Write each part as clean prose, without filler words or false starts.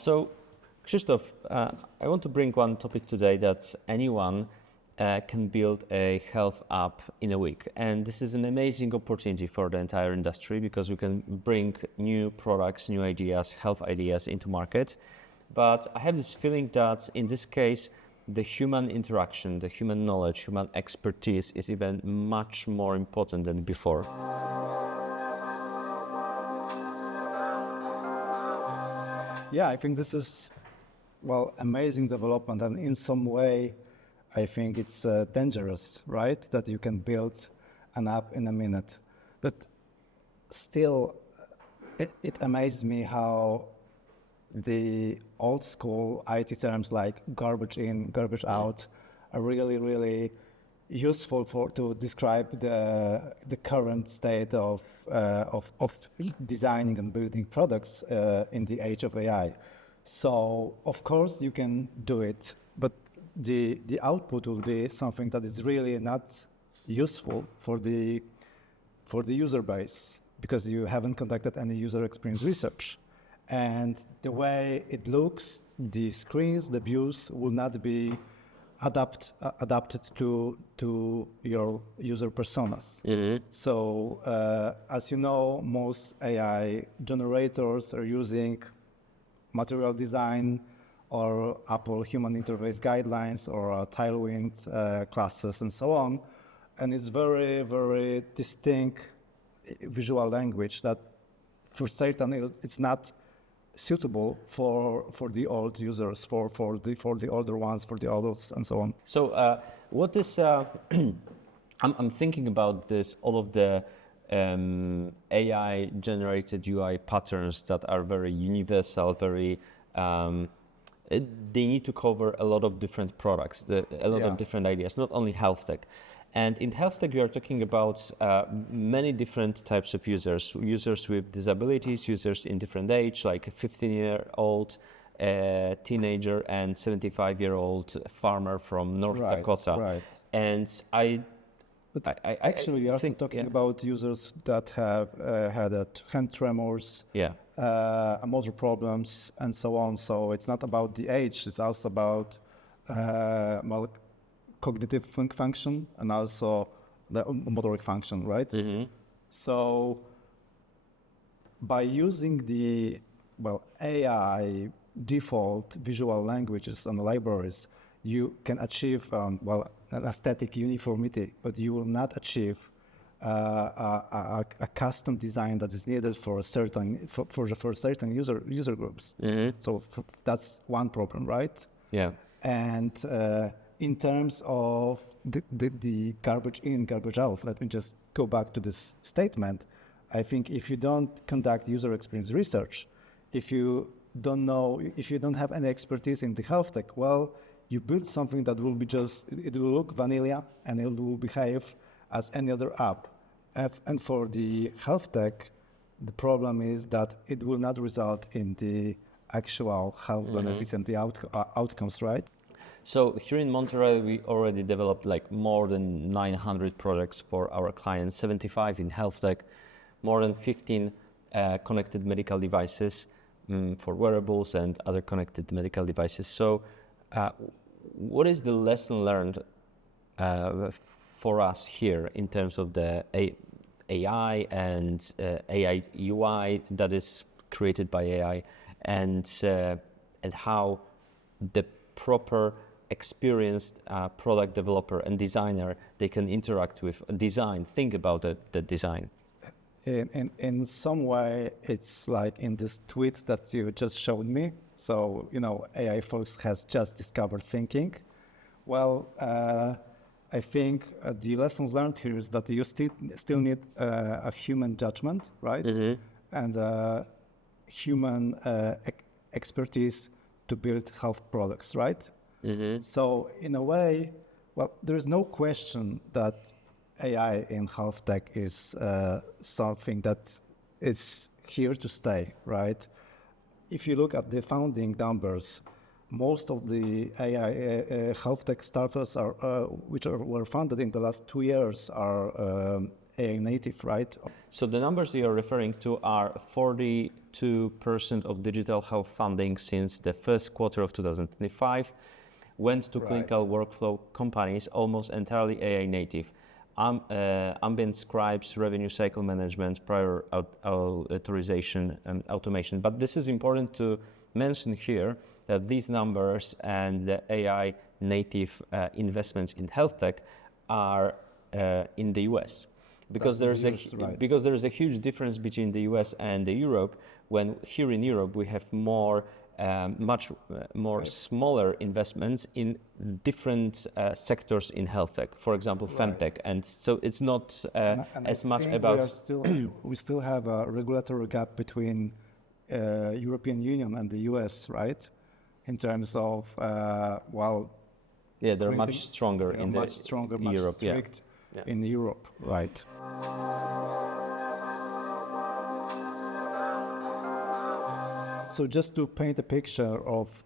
So, Krzysztof, I want to bring one topic today that anyone can build a health app in a week. And this is an amazing opportunity for the entire industry because we can bring new products, new ideas, health ideas into market. But I have this feeling that in this case, the human interaction, the human knowledge, human expertise is even much more important than before. Yeah, I think this is, amazing development, and in some way, I think it's dangerous, right? That you can build an app in a minute. But still, it amazes me how the old school IT terms like garbage in, garbage out are really, really useful to describe the current state of designing and building products in the age of AI. So of course you can do it, but the output will be something that is really not useful for the user base because you haven't conducted any user experience research. And the way it looks, the screens, the views will not be adapted to your user personas. Mm-hmm. So as you know, most AI generators are using material design or Apple human interface guidelines or Tailwind classes and so on. And it's very, very distinct visual language that for certain it's not suitable for the old users, for the older ones, for the adults and so on. So what is, I'm thinking about this, all of the AI generated UI patterns that are very universal, very, they need to cover a lot of different products, a lot of different ideas, not only health tech. And in health tech, we are talking about many different types of users with disabilities, users in different age, like a 15-year-old teenager and 75-year-old farmer from North Dakota. Right. And actually, we are talking about users that have had hand tremors, motor problems, and so on. So it's not about the age; it's also about cognitive function and also the motoric function, right? Mm-hmm. So by using the AI default visual languages and libraries, you can achieve an aesthetic uniformity, but you will not achieve a custom design that is needed for certain user groups. Mm-hmm. So that's one problem, right? Yeah. And in terms of the garbage in, garbage out, let me just go back to this statement. I think if you don't conduct user experience research, if you don't have any expertise in the health tech, you build something that will be it will look vanilla and it will behave as any other app. And for the health tech, the problem is that it will not result in the actual health benefits and the outcomes, right? So here in Monterail, we already developed like more than 900 projects for our clients, 75 in health tech, more than 15 connected medical devices for wearables and other connected medical devices. So what is the lesson learned for us here in terms of the AI and AI UI that is created by AI and how the proper experienced product developer and designer, they can interact with design, think about the design? In some way, it's like in this tweet that you just showed me. So, AI folks has just discovered thinking. I think the lessons learned here is that you still need a human judgment, right? Mm-hmm. And human expertise to build health products, right? Mm-hmm. So in a way, there is no question that AI in health tech is something that is here to stay, right? If you look at the founding numbers, most of the AI health tech startups were founded in the last 2 years are AI native, right? So the numbers you're referring to are for the 92% of digital health funding since the first quarter of 2025 went to clinical workflow companies almost entirely AI native. Ambient scribes, revenue cycle management, prior authorization, and automation. But this is important to mention here that these numbers and the AI native investments in health tech are in the US. Because there is a huge difference between the US and the Europe, when here in Europe we have much more smaller investments in different sectors in health tech, for example, femtech, and so it's not as much about. We still have a regulatory gap between European Union and the US, right? In terms of they're much stronger in much stronger, much Europe, strict in Europe, right? So just to paint a picture of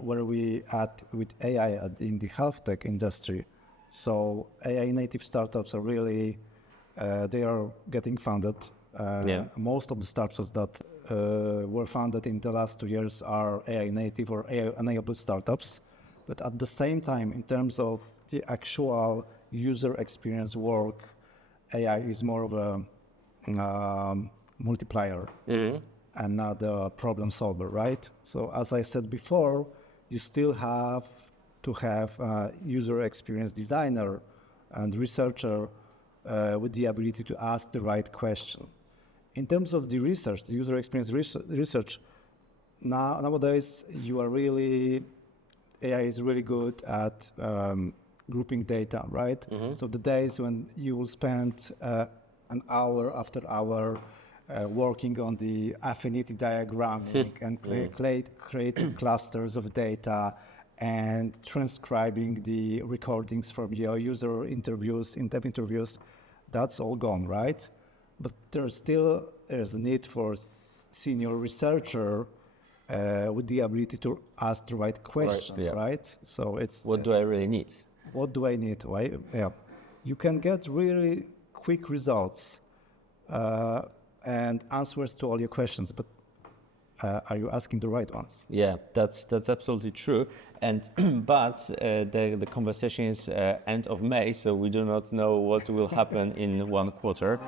where we at with AI in the health tech industry. So AI native startups are really, they are getting funded. Most of the startups that were funded in the last 2 years are AI native or AI enabled startups. But at the same time, in terms of the actual user experience work, AI is more of a multiplier. And not a problem solver, right? So as I said before, you still have to have a user experience designer and researcher with the ability to ask the right question. In terms of the research, the user experience research, nowadays AI is really good at grouping data, right? So the days when you will spend an hour after hour working on the affinity diagramming and creating clusters of data and transcribing the recordings from your user interviews, in-depth interviews, that's all gone, right? But there's a need for senior researcher with the ability to ask the right question, right? So it's what do I really need? What do I need? Right? Yeah, you can get really quick results and answers to all your questions, but are you asking the right ones? Yeah, that's absolutely true. And but the conversation is end of May, so we do not know what will happen in 1 quarter.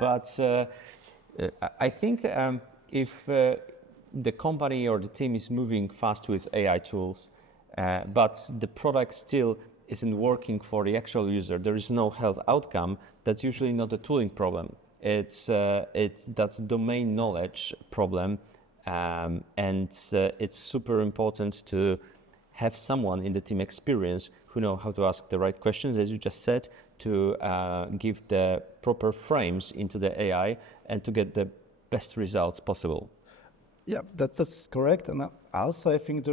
But I think if the company or the team is moving fast with AI tools, but the product still isn't working for the actual user, there is no health outcome, that's usually not a tooling problem. That's domain knowledge problem, and it's super important to have someone in the team experience who know how to ask the right questions, as you just said, to give the proper frames into the AI and to get the best results possible. Yeah, that's correct. And also I think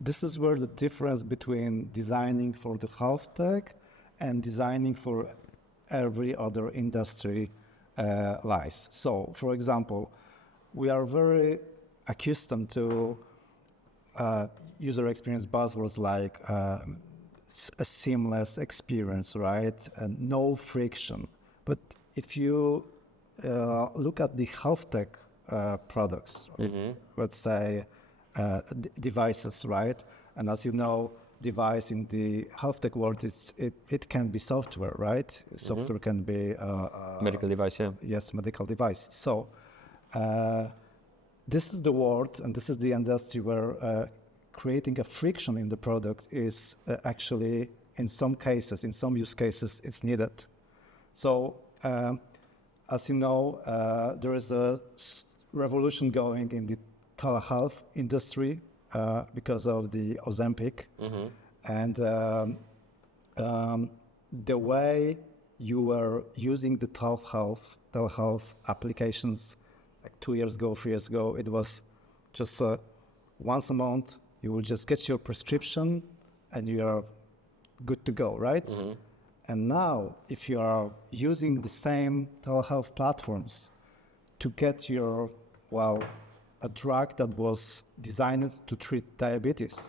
this is where the difference between designing for the health tech and designing for every other industry lies. So, for example, we are very accustomed to user experience buzzwords like a seamless experience, right? And no friction. But if you look at the health tech products, let's say devices, right? And as you know, device in the health tech world, it can be software, right? Software can be medical device, yeah. Yes, medical device. So this is the world, and this is the industry where creating a friction in the product is actually, in some cases, in some use cases, it's needed. So as you know, there is a revolution going in the telehealth industry because of the Ozempic. And the way you were using the telehealth applications like 2 years ago, 3 years ago, it was just once a month, you will just get your prescription and you are good to go, right? And now, if you are using the same telehealth platforms to get your, a drug that was designed to treat diabetes,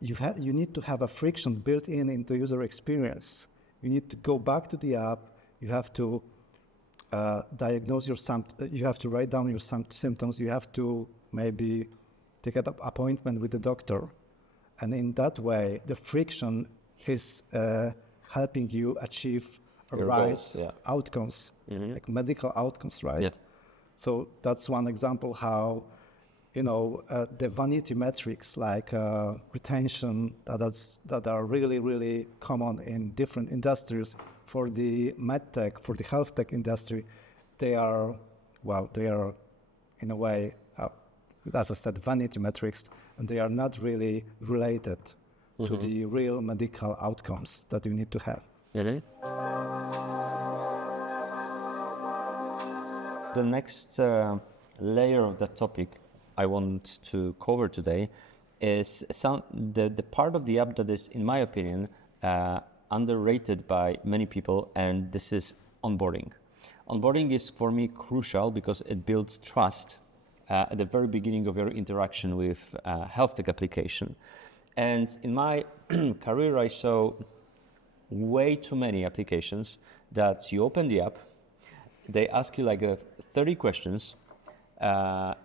you need to have a friction built into user experience. You need to go back to the app. You have to diagnose your you have to write down your symptoms. You have to maybe take an appointment with the doctor, and in that way, the friction is helping you achieve Your right goals, yeah. outcomes, like medical outcomes, right? Yeah. So that's one example how, the vanity metrics like retention that are really, really common in different industries. For the medtech, for the health tech industry, they are in a way, as I said, vanity metrics, and they are not really related to the real medical outcomes that you need to have. The next layer of that topic I want to cover today is the part of the app that is, in my opinion, underrated by many people, and this is onboarding. Onboarding is for me crucial because it builds trust at the very beginning of your interaction with health tech application. And in my career, I saw way too many applications that you open the app, they ask you like 30 questions,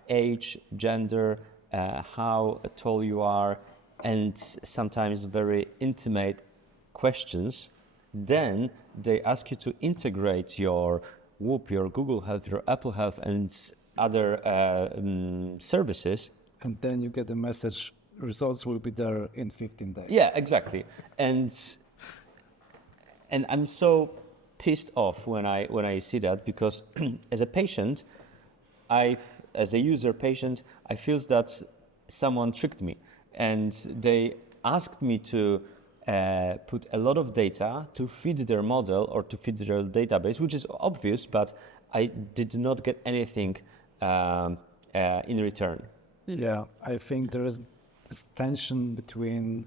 age, gender, how tall you are, and sometimes very intimate questions. Then they ask you to integrate your Whoop, your Google Health, your Apple Health, and other services. And then you get the message, results will be there in 15 days. Yeah, exactly. And I'm so pissed off when I see that, because as a patient, as a user patient, I feel that someone tricked me, and they asked me to put a lot of data to feed their model or to feed their database, which is obvious, but I did not get anything in return. Yeah, I think there is this tension between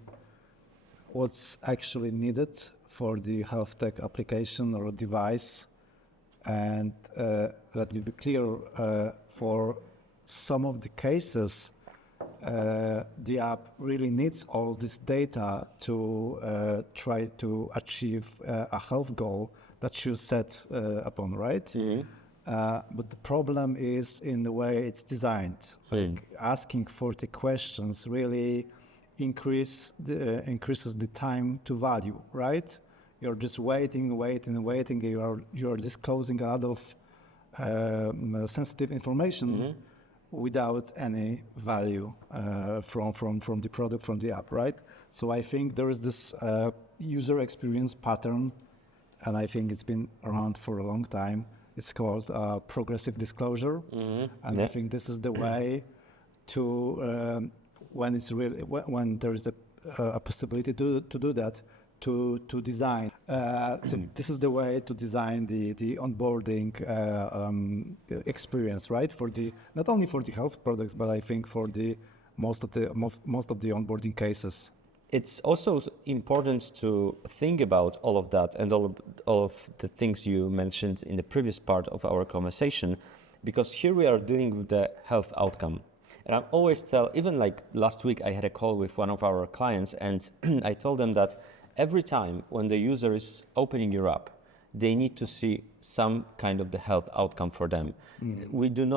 what's actually needed for the health tech application or device, and let me be clear, for some of the cases, the app really needs all this data to try to achieve a health goal that you set upon, right? Mm-hmm. But the problem is in the way it's designed. Like asking 40 questions really increases the time to value, right? You're just waiting. You are disclosing a lot of sensitive information without any value from the product, from the app, right? So I think there is this user experience pattern, and I think it's been around for a long time. It's called progressive disclosure, and I think this is the way to when there is a possibility to do that, to design. So this is the way to design the onboarding experience, right? For not only for the health products, but I think for most of the onboarding cases. It's also important to think about all of that and all of the things you mentioned in the previous part of our conversation, because here we are dealing with the health outcome. And I always tell, even like last week, I had a call with one of our clients, and I told them that every time when the user is opening your app, they need to see some kind of the health outcome for them. We don't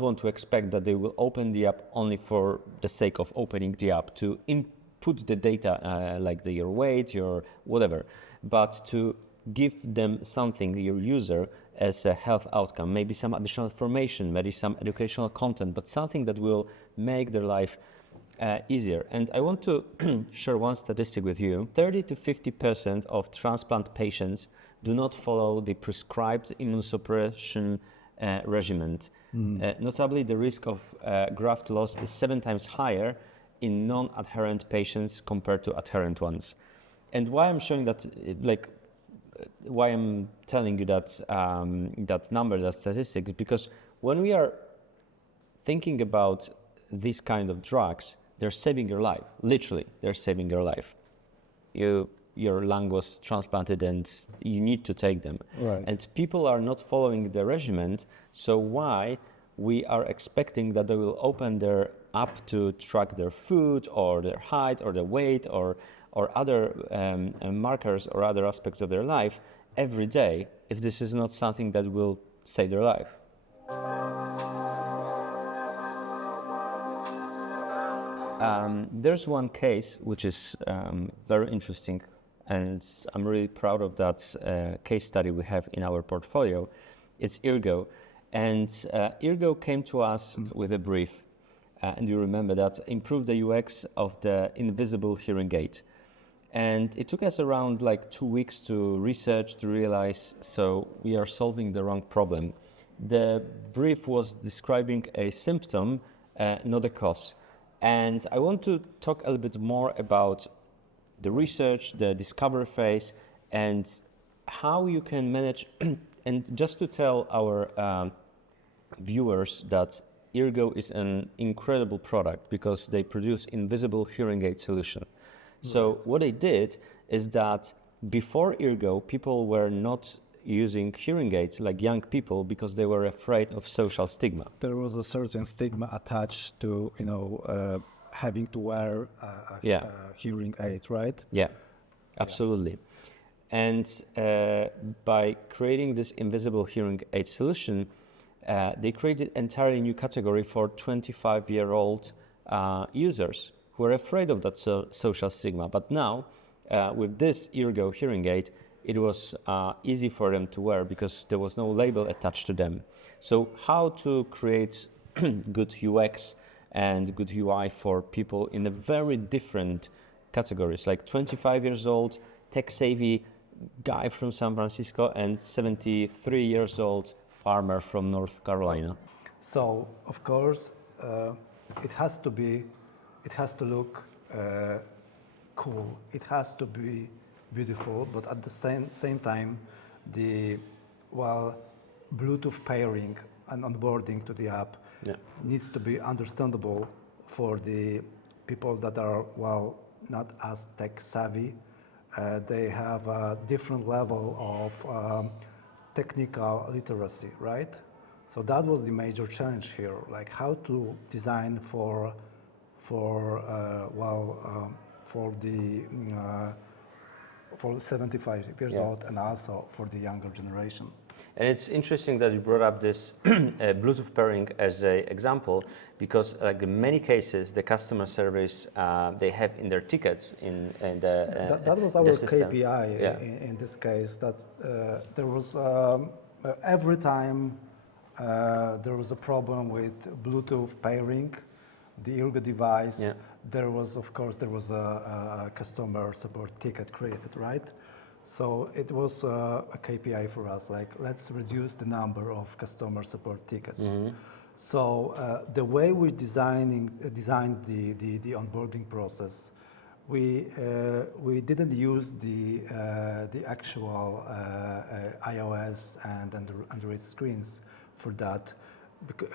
want to expect that they will open the app only for the sake of opening the app, to input the data like your weight, your whatever, but to give them something, your user, as a health outcome, maybe some additional information, maybe some educational content, but something that will make their life easier. And I want to share one statistic with you. 30 to 50% of transplant patients do not follow the prescribed immunosuppression regimen. Notably, the risk of graft loss is 7 times higher in non-adherent patients compared to adherent ones. And why I'm showing that, why I'm telling you that that number, that statistic, is because when we are thinking about these kind of drugs, they're saving your life. Literally, they're saving your life. Your lung was transplanted and you need to take them. Right. And people are not following the regimen, so why we are expecting that they will open their app to track their food or their height or their weight or other markers or other aspects of their life every day if this is not something that will save their life. There's one case which is very interesting, and I'm really proud of that case study we have in our portfolio. It's Eargo, and Eargo came to us with a brief, and you remember that, improve the UX of the invisible hearing aid. And it took us around like 2 weeks to research, to realize, so we are solving the wrong problem. The brief was describing a symptom, not a cause. And I want to talk a little bit more about the research, the discovery phase, and how you can manage, and just to tell our viewers that Eargo is an incredible product because they produce invisible hearing aid solution. So what they did is that before Eargo, people were not using hearing aids like young people because they were afraid of social stigma. There was a certain stigma attached to, having to wear a hearing aid, right? Yeah, absolutely. And by creating this invisible hearing aid solution, they created entirely new category for 25-year-old users who are afraid of that social stigma. But now, with this Eargo hearing aid, it was easy for them to wear because there was no label attached to them. So how to create good UX and good UI for people in a very different categories, like 25 years old, tech-savvy guy from San Francisco and 73 years old farmer from North Carolina. So, of course, it has to look cool. It has to be beautiful, but at the same time, the Bluetooth pairing and onboarding to the app needs to be understandable for the people that are not as tech savvy. They have a different level of technical literacy, right? So that was the major challenge here, like how to design for the 75 years old and also for the younger generation. And it's interesting that you brought up this Bluetooth pairing as an example, because like in many cases, the customer service they have in their tickets that was our KPI in this case. That there was every time there was a problem with Bluetooth pairing, the Eargo device. There was a customer support ticket created, right? So it was a KPI for us, like let's reduce the number of customer support tickets. So the way we designed the onboarding process, we didn't use the actual iOS and Android screens for that.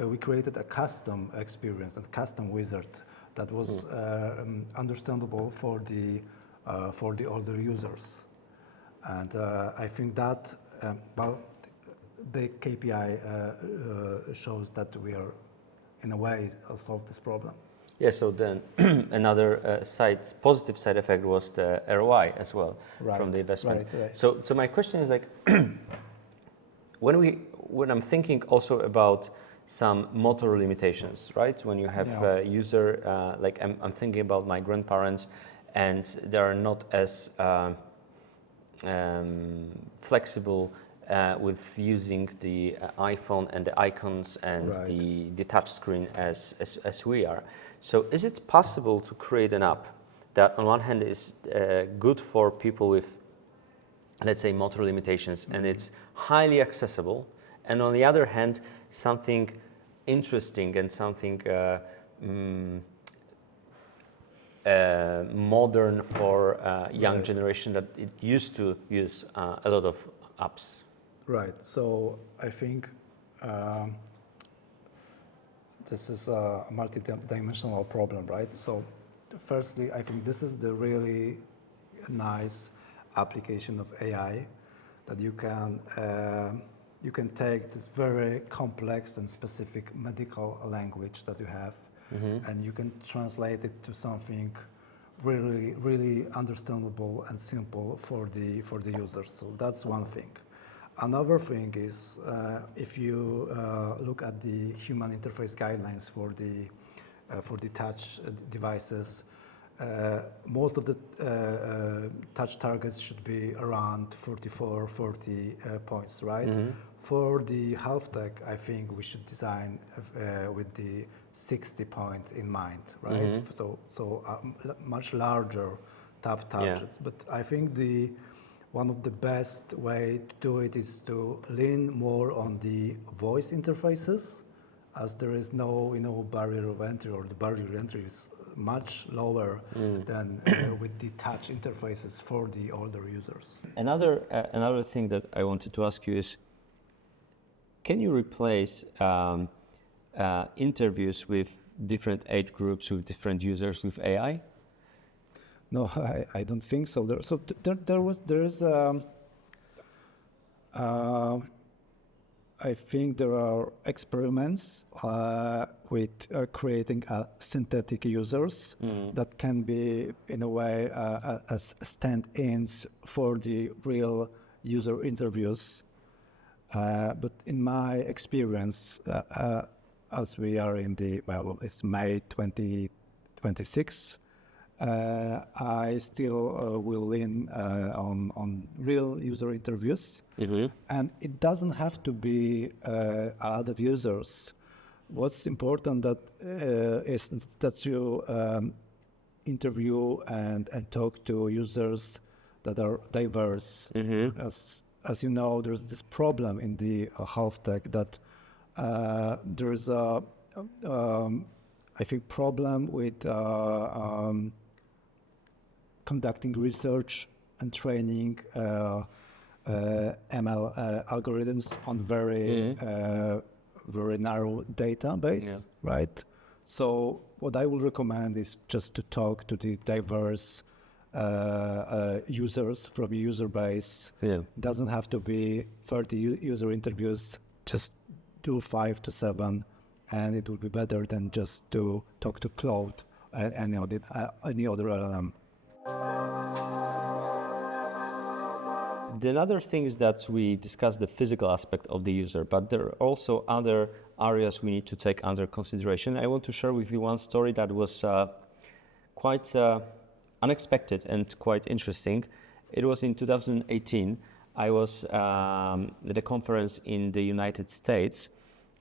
We created a custom experience and custom wizard that was understandable for the older users. And I think that, the KPI shows that we are, in a way, solved this problem. Yeah, so then another positive side effect was the ROI as well from the investment. Right. So my question is like, when I'm thinking also about some motor limitations, right? When you have a user, like I'm thinking about my grandparents, and they are not as flexible with using the iPhone and the icons and the touch screen as we are. So is it possible to create an app that on one hand is good for people with, let's say, motor limitations, and it's highly accessible, and on the other hand, something interesting and something modern for young generation that it used to use a lot of apps? Right. So I think this is a multi-dimensional problem, right? So firstly, I think this is the really nice application of AI that you can you can take this very complex and specific medical language that you have, and you can translate it to something really, really understandable and simple for the users. So that's one thing. Another thing is if you look at the human interface guidelines for the touch devices, most of the touch targets should be around 44, 40 points, right? For the HealthTech, I think we should design with the 60 point in mind, right? So much larger tap targets. But I think one of the best way to do it is to lean more on the voice interfaces, as there is no barrier of entry, or the barrier of entry is much lower than with the touch interfaces for the older users. Another thing that I wanted to ask you is, can you replace interviews with different age groups, with different users, with AI? No, I don't think so. I think there are experiments with creating synthetic users that can be, in a way, as stand-ins for the real user interviews. But in my experience, as we are it's May 2026, I still will lean on real user interviews, and it doesn't have to be a lot of users. What's important is that you interview and talk to users that are diverse. As you know, there's this problem in the HealthTech that there's a I think problem with conducting research and training ML algorithms on very narrow database, right? So what I would recommend is just to talk to the diverse users from a user base. Doesn't have to be 30 user interviews, just do 5 to 7, and it will be better than just to talk to Claude and any other LLM. The other thing is that we discussed the physical aspect of the user, but there are also other areas we need to take under consideration. I want to share with you one story that was quite unexpected and quite interesting. It was in 2018. I was at a conference in the United States,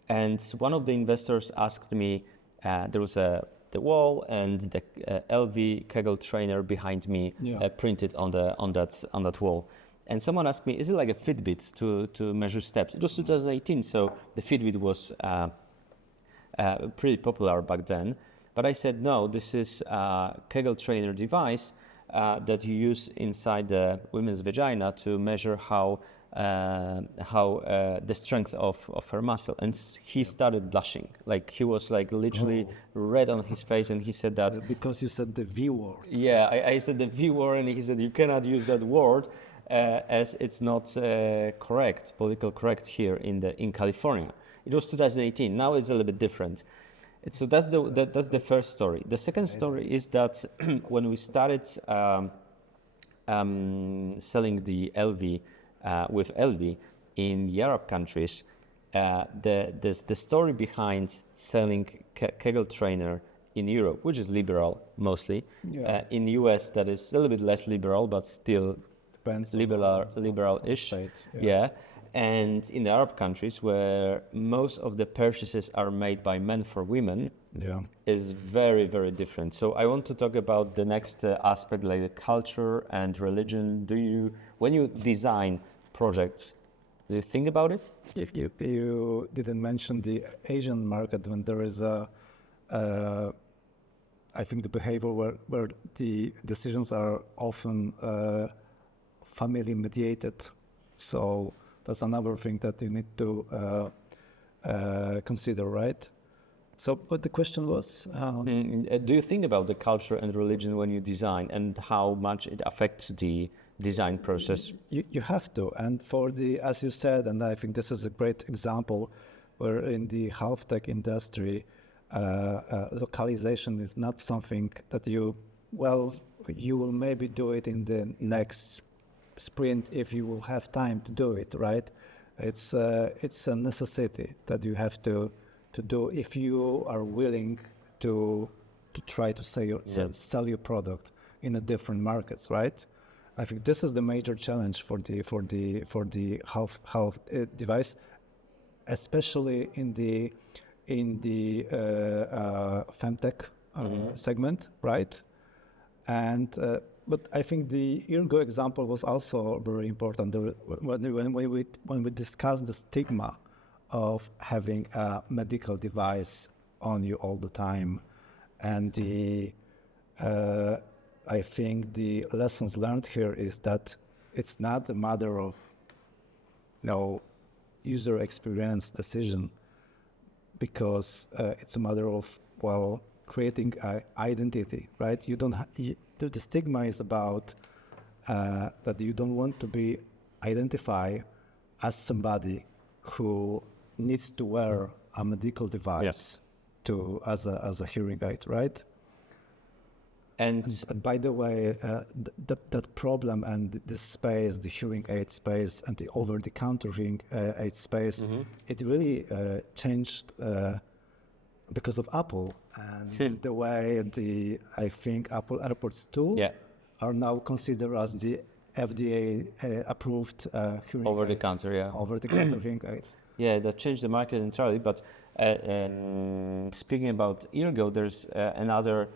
and one of the investors asked me, there was the wall and the Elvie Kegel trainer behind me printed on that wall. And someone asked me, is it like a Fitbit to measure steps? It was 2018, so the Fitbit was pretty popular back then. But I said, no, this is a Kegel trainer device that you use inside the women's vagina to measure how the strength of her muscle. And he started blushing, like he was like literally red on his face, and he said that because you said the V word. Yeah, I said the V word, and he said you cannot use that word as it's not politically correct here in California. It was 2018. Now it's a little bit different. So that's the first story. The second story is that when we started selling the Elvie with Elvie in the Arab countries, the story behind selling Kegel trainer in Europe, which is liberal mostly, in the US that is a little bit less liberal, but still depends liberal-ish. And in the Arab countries, where most of the purchases are made by men for women, is very, very different. So I want to talk about the next aspect, like the culture and religion. When you design projects, do you think about it? If you didn't mention the Asian market, when there is I think the behavior where the decisions are often family mediated. So that's another thing that you need to consider, right? So, but the question was, do you think about the culture and religion when you design, and how much it affects the design process. You have to, and for the, as you said, and I think this is a great example, where in the HealthTech industry, localization is not something that you will maybe do it in the next sprint if you will have time to do it, right? It's a necessity that you have to do if you are willing to try to sell your product in a different markets, right? I think this is the major challenge for the health device, especially in the femtech segment, right? And but I think the Eargo example was also very important. When we discussed the stigma of having a medical device on you all the time, and I think the lessons learned here is that it's not a matter of user experience decision, because it's a matter of creating an identity, right? You don't. The stigma is about that you don't want to be identified as somebody who needs to wear a medical device as a hearing aid, right? And by the way, that problem and the space, the hearing aid space and the over-the-counter hearing aid space, it really changed because of Apple and the way I think Apple AirPods 2 are now considered as the FDA approved hearing over-the-counter, over-the-counter hearing aid. Yeah, that changed the market entirely. But speaking about Eargo, there's another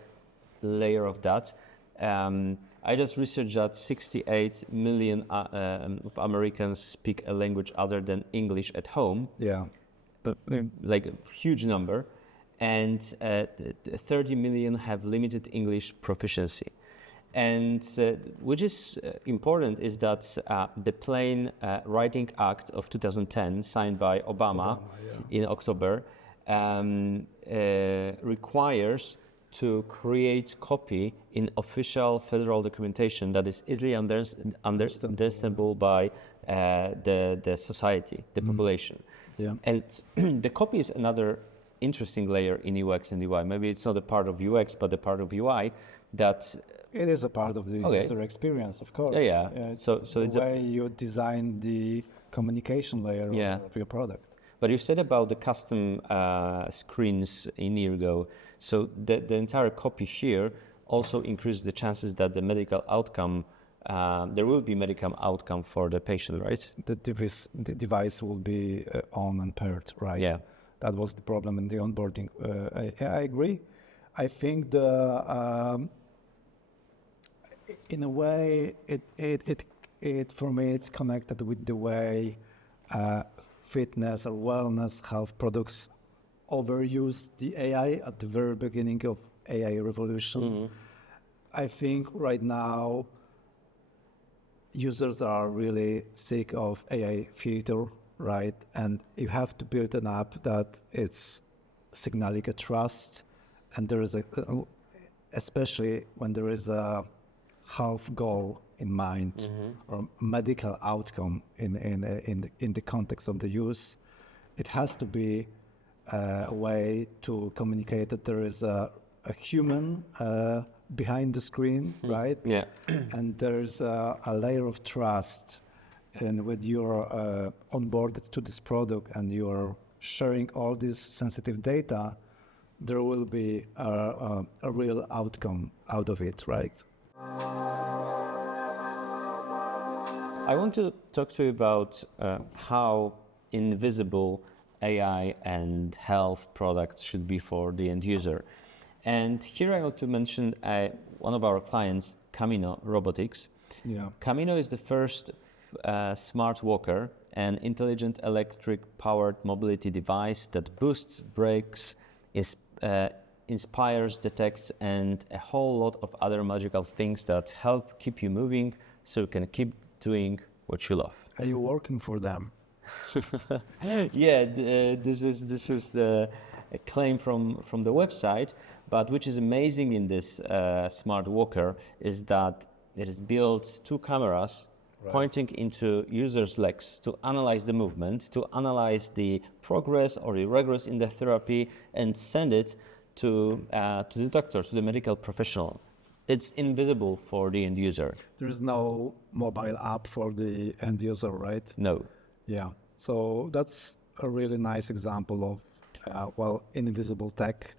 layer of that. I just researched that 68 million of Americans speak a language other than English at home. Yeah, but like a huge number, and 30 million have limited English proficiency. And which is important is that the Plain Writing Act of 2010, signed by Obama in October, requires to create copy in official federal documentation that is easily understandable by the society, the population. Yeah. And the copy is another interesting layer in UX and UI. Maybe it's not a part of UX, but a part of UI that... It is a part of the user experience, of course. Yeah. It's the way you design the communication layer of your product. But you said about the custom screens in Eargo. So the entire copy here also increases the chances that the medical outcome, there will be medical outcome for the patient, right? The device will be on and paired, right? Yeah. That was the problem in the onboarding. I agree. I think in a way, it for me, it's connected with the way fitness or wellness health products overuse the AI at the very beginning of AI revolution. I think right now users are really sick of AI theater, right? And you have to build an app that it's signaling a trust, and there is especially when there is a health goal in mind or medical outcome in the context of the use, it has to be a way to communicate that there is a human behind the screen, right? Yeah. And there's a layer of trust, and when you're onboarded to this product and you're sharing all this sensitive data, there will be a real outcome out of it, right? I want to talk to you about how invisible AI and health products should be for the end user. And here I want to mention one of our clients, Camino Robotics. Yeah. Camino is the first smart walker, an intelligent electric-powered mobility device that boosts brakes, inspires, detects, and a whole lot of other magical things that help keep you moving so you can keep doing what you love. Are you working for them? Yeah, this is the claim from the website, but which is amazing in this smart walker is that It is built two cameras pointing into users' legs to analyze the movement, to analyze the progress or the regress in the therapy, and send it to the doctor, to the medical professional. It's invisible for the end user. There's no mobile app for the end user, right? No. Yeah. So that's a really nice example of, invisible tech.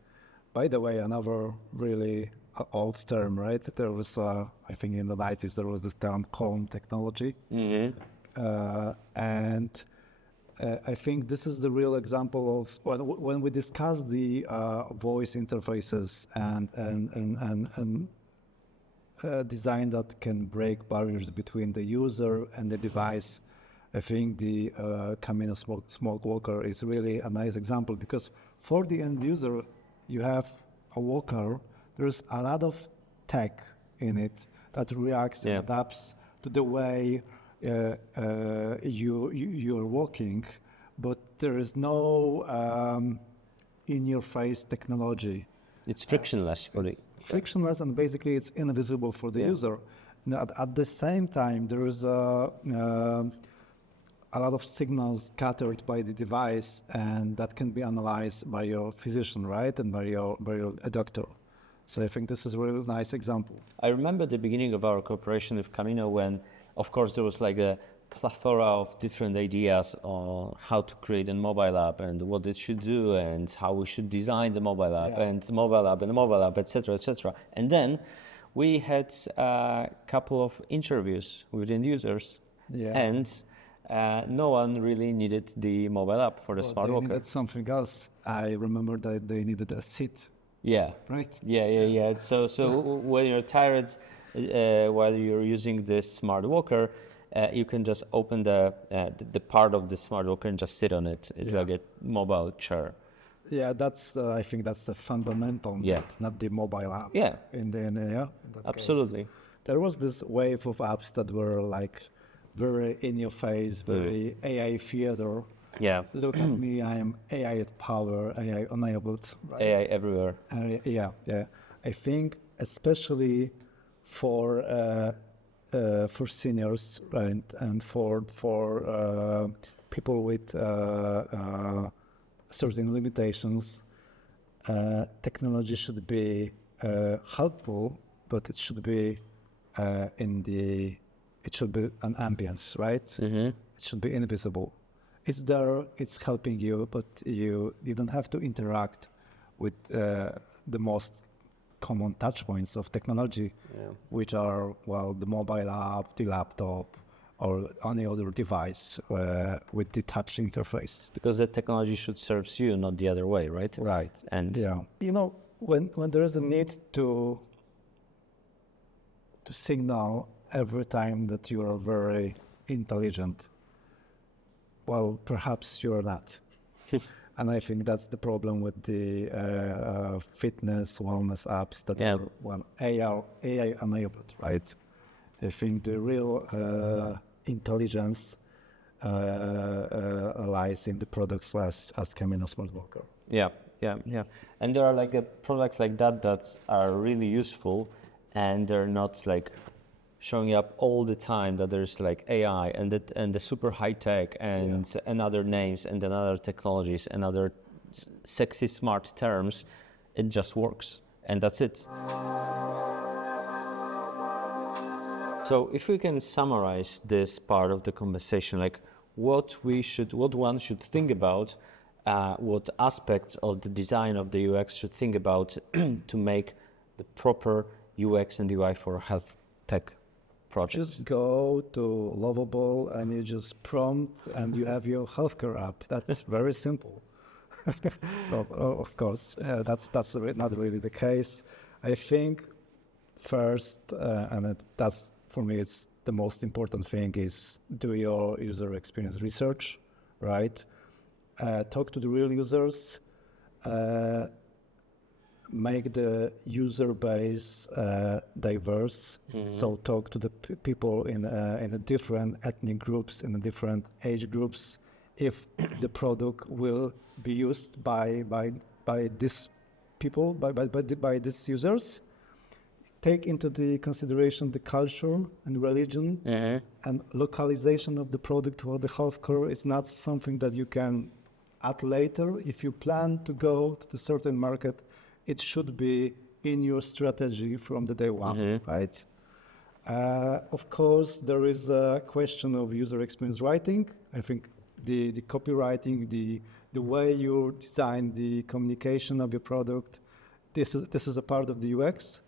By the way, another really old term, right? There was, I think in the 90s, there was this term calm technology. Mm-hmm. And I think this is the real example of when we discuss the voice interfaces and design that can break barriers between the user and the device. I think the Camino Smoke Walker is really a nice example, because for the end user, you have a walker. There's a lot of tech in it that reacts and adapts to the way you're walking, but there is no in-your-face technology. It's frictionless. Frictionless, and basically it's invisible for the user. Now, at the same time, there is a lot of signals gathered by the device, and that can be analyzed by your physician, right, and by your doctor. So I think this is a really nice example. I remember the beginning of our cooperation with Camino when, of course, there was like a plethora of different ideas on how to create a mobile app and what it should do and how we should design the mobile app and the mobile app, etc., etc. And then we had a couple of interviews with end users, and no one really needed the mobile app for the smart walker. They needed something else. I remember that they needed a seat. Yeah. Right. Yeah. So when you're tired while you're using this smart walker, you can just open the part of the smart walker and just sit on it. It's like a mobile chair. Yeah, that's I think that's the fundamental, not the mobile app. Yeah. In that Absolutely. case. There was this wave of apps that were like very in your face, very AI theater. Yeah. Look at me, I am AI at power, AI enabled. Right? AI everywhere. Yeah. I think especially for seniors, right, and for people with certain limitations, technology should be helpful, but it should be it should be an ambience, right? Mm-hmm. It should be invisible. It's there, it's helping you, but you don't have to interact with the most common touch points of technology, which are, the mobile app, the laptop, or any other device with the touch interface. Because the technology should serve you, not the other way, right? Right. And when there is a need to signal every time that you are very intelligent, perhaps you're not. And I think that's the problem with the fitness, wellness apps that are AI enabled, right? I think the real intelligence lies in the products as Camino Smart Walker. Yeah. And there are products like that are really useful, and they're not showing up all the time that there's AI and the super high tech and other names and then other technologies and other sexy smart terms. It just works, and that's it. So if we can summarize this part of the conversation, what one should think about, what aspects of the design of the UX should think about to make the proper UX and UI for health tech projects. Just go to Lovable and you just prompt and you have your healthcare app. That's very simple. Of course, that's not really the case. I think first, that's for me, it's the most important thing, is do your user experience research, right? Talk to the real users. Make the user base diverse. Mm-hmm. So talk to the people in the different ethnic groups, in the different age groups. If the product will be used by these people, by these users, take into the consideration the culture and religion and localization of the product for the healthcare is not something that you can add later. If you plan to go to the certain market, it should be in your strategy from the day one, right? Of course, there is a question of user experience writing. I think the copywriting, the way you design the communication of your product, this is a part of the UX.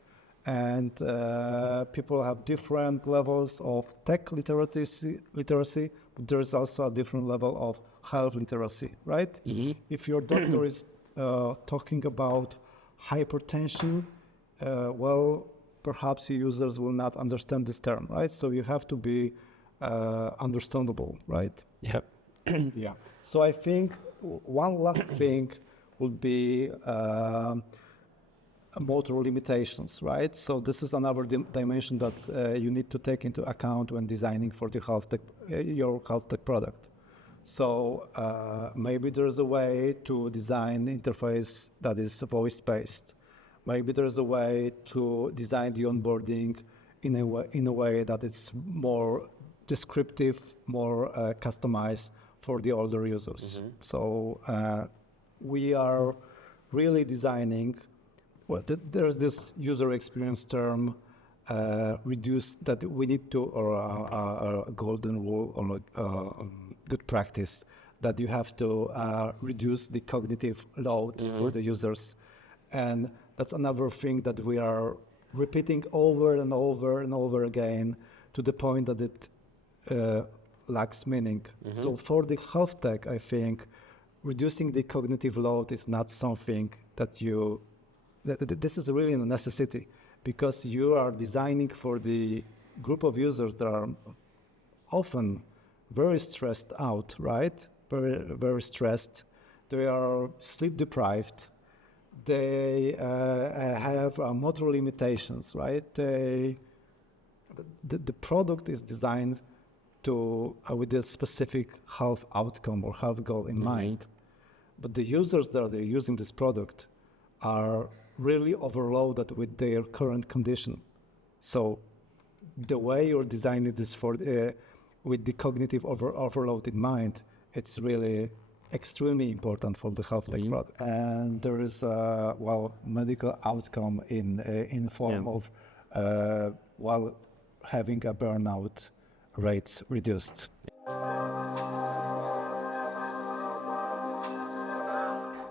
And people have different levels of tech literacy, but there is also a different level of health literacy, right? If your doctor is talking about hypertension, well, perhaps your users will not understand this term, right? So you have to be understandable, right? Yep. Yeah. So I think one last thing would be motor limitations, right? So this is another dimension that you need to take into account when designing for the your HealthTech product. So maybe there's a way to design interface that is voice-based. Maybe there's a way to design the onboarding in a way that is more descriptive, more customized for the older users. So we are really designing. Well, there's this user experience term, reduce that we need to, or a golden rule, or good practice, that you have to reduce the cognitive load for the users. And that's another thing that we are repeating over and over and over again to the point that it lacks meaning. So for the HealthTech, I think reducing the cognitive load is not something that this is really a necessity, because you are designing for the group of users that are often very stressed out, right? Very, very stressed. They are sleep deprived. They have motor limitations, right? The product is designed to with a specific health outcome or health goal in mind, but the users that are using this product are really overloaded with their current condition. So the way you're designing this for with the cognitive overload in mind, it's really extremely important for the HealthTech product. And there is medical outcome in form of while having a burnout rates reduced.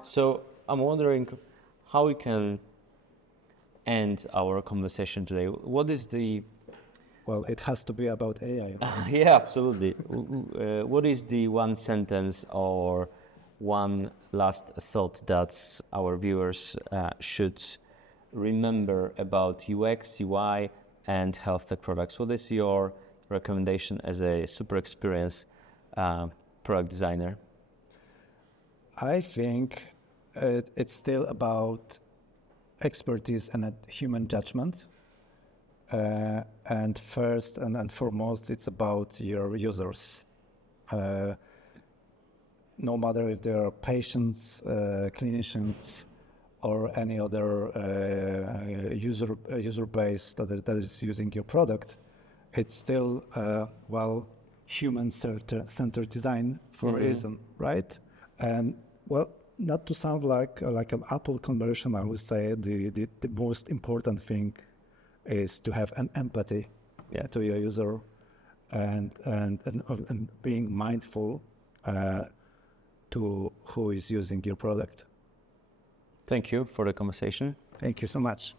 So I'm wondering how we can end our conversation today. What is the... Well, it has to be about AI. Right? Yeah, absolutely. What is the one sentence or one last thought that our viewers should remember about UX, UI, and HealthTech products? What is your recommendation as a super experienced product designer? I think it's still about expertise and human judgment. And first and foremost, it's about your users. No matter if they are patients, clinicians, or any other user base that is using your product, it's still human-centered design for a reason, right? And well, not to sound like an Apple commercial, I would say the most important thing is to have an empathy to your user and being mindful to who is using your product. Thank you for the conversation. Thank you so much.